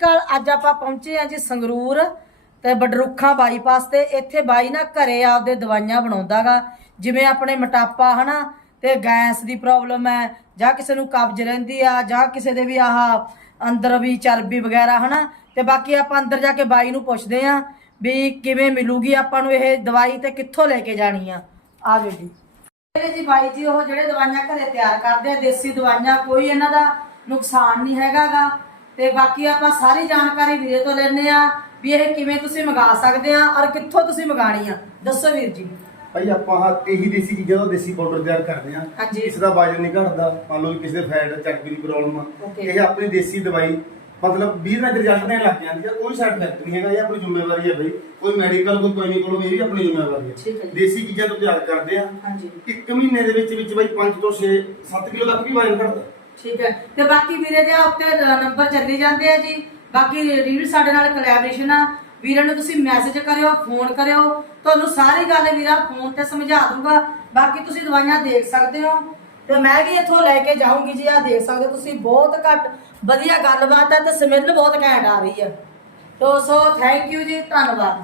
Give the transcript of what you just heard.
ਕੱਲ ਅੱਜ ਆਪਾਂ ਪਹੁੰਚੇ ਆ ਜੀ ਸੰਗਰੂਰ ਤੇ ਬਡਰੁੱਖਾਂ ਬਾਈਪਾਸ ਤੇ। ਇੱਥੇ ਬਾਈ ਨਾ ਘਰੇ ਆਪਦੇ ਦਵਾਈਆਂ ਬਣਾਉਂਦਾਗਾ, ਜਿਵੇਂ ਆਪਣੇ ਮੋਟਾਪਾ, ਹਨਾ, ਤੇ ਗੈਸ ਦੀ ਪ੍ਰੋਬਲਮ ਹੈ, ਜਾਂ ਕਿਸੇ ਨੂੰ ਕਬਜ਼ ਰਹਿੰਦੀ ਆ, ਜਾਂ ਕਿਸੇ ਦੇ ਵੀ ਆਹ ਅੰਦਰ ਵੀ ਚਰਬੀ ਵਗੈਰਾ, ਹਨਾ, ਤੇ ਬਾਕੀ ਆਪਾਂ ਅੰਦਰ ਜਾ ਕੇ ਬਾਈ ਨੂੰ ਪੁੱਛਦੇ ਆ ਵੀ ਕਿਵੇਂ ਮਿਲੂਗੀ ਆਪਾਂ ਨੂੰ ਇਹ ਦਵਾਈ ਤੇ ਕਿੱਥੋਂ ਲੈ ਕੇ ਜਾਣੀ ਆ। ਆ ਜਾਓ ਜੀ। ਇਹ ਜੀ ਬਾਈ ਜੀ ਉਹ ਜਿਹੜੇ ਦਵਾਈਆਂ ਘਰੇ ਤਿਆਰ ਕਰਦੇ ਆ, ਦੇਸੀ ਦਵਾਈਆਂ, ਕੋਈ ਇਹਨਾਂ ਦਾ ਨੁਕਸਾਨ ਨਹੀਂ ਹੈਗਾਗਾ। ਤੇ ਬਾਕੀ ਆਪਾਂ ਸਾਰੀ ਜਾਣਕਾਰੀ ਵੀਰੇ ਤੋਂ ਲੈਣੇ ਆ ਵੀ ਇਹ ਕਿਵੇਂ ਤੁਸੀਂ ਮੰਗਾ ਸਕਦੇ ਆ ਔਰ ਕਿੱਥੋਂ ਤੁਸੀਂ ਮੰਗਾਣੀ ਆ। ਦੱਸੋ ਵੀਰ ਜੀ। ਭਾਈ ਆਪਾਂ ਆਹ ਇਹੀ ਦੇਸੀ ਚੀਜ਼ਾਂ ਦਾ ਦੇਸੀ ਪਾਊਡਰ ਤਿਆਰ ਕਰਦੇ ਆ ਹਾਂਜੀ। ਕਿਸੇ ਦਾ ਵਜਨ ਨਹੀਂ ਘਟਦਾ ਮੰਨ ਲਓ ਵੀ ਕਿਸੇ ਦੇ ਫੈਟ ਚਰਬੀ ਦੀ ਪ੍ਰੋਬਲਮ ਆ। Okay। ਇਹ ਆਪਣੀ ਦੇਸੀ ਦਵਾਈ ਮਤਲਬ 20 ਮਿੰਟ ਰਿਜ਼ਲਟ ਦੇਣ ਲੱਗ ਜਾਂਦੀ ਆ ਕੋਈ ਸਾਈਡ ਇਫੈਕਟ ਨਹੀਂ ਹੈਗਾ ਇਹ ਆਪਣੀ ਜ਼ਿੰਮੇਵਾਰੀ ਹੈ ਬਈ ਕੋਈ ਮੈਡੀਕਲ ਕੋਈ ਕਲੀਨਿਕਲ ਇਹ ਵੀ ਆਪਣੀ ਜ਼ਿੰਮੇਵਾਰੀ ਠੀਕ ਹੈ ਹੈ ਜੀ। ਦੇਸੀ ਚੀਜ਼ਾਂ ਤੋਂ ਤਿਆਰ ਕਰਦੇ ਆ ਹਾਂਜੀ। ਇੱਕ ਮਹੀਨੇ ਦੇ ਵਿੱਚ ਵਿੱਚ ਬਾਈ 5 ਤੋਂ 6 7 ਕਿਲੋ ਤੱਕ ਵੀ ਵਜਨ ਘਟਦਾ। ਠੀਕ ਹੈ। ਤੇ ਬਾਕੀ ਵੀਰੇ ਦੇ ਉੱਤੇ ਨੰਬਰ ਚੱਲੀ ਜਾਂਦੇ ਆ ਜੀ। ਬਾਕੀ ਰੀਲ ਸਾਡੇ ਨਾਲ ਕੋਲੈਬੋਰੇਸ਼ਨ ਆ। ਵੀਰਾਂ ਨੂੰ ਤੁਸੀਂ ਮੈਸੇਜ ਕਰਿਓ ਫੋਨ ਕਰਿਓ। ਤੁਹਾਨੂੰ ਸਾਰੀ ਗੱਲ ਵੀਰਾ ਫੋਨ ਤੇ ਸਮਝਾ ਦੂਗਾ। ਬਾਕੀ ਤੁਸੀਂ ਦਵਾਈਆਂ ਦੇਖ ਸਕਦੇ ਹੋ। ਤੇ ਮੈਂ ਵੀ ਇੱਥੋਂ ਲੈ ਕੇ ਜਾਊਂਗੀ ਜੀ ਆ ਦੇਖ ਸਕਦੇ ਹੋ ਤੁਸੀਂ। ਬਹੁਤ ਘੱਟ, ਵਧੀਆ ਗੱਲਬਾਤ ਹੈ ਤੇ ਸਮੈਲ ਬਹੁਤ ਘੈਂਟ ਆ ਰਹੀ ਹੈ ਤੋ ਸੋ ਥੈਂਕ ਯੂ ਜੀ, ਧੰਨਵਾਦ।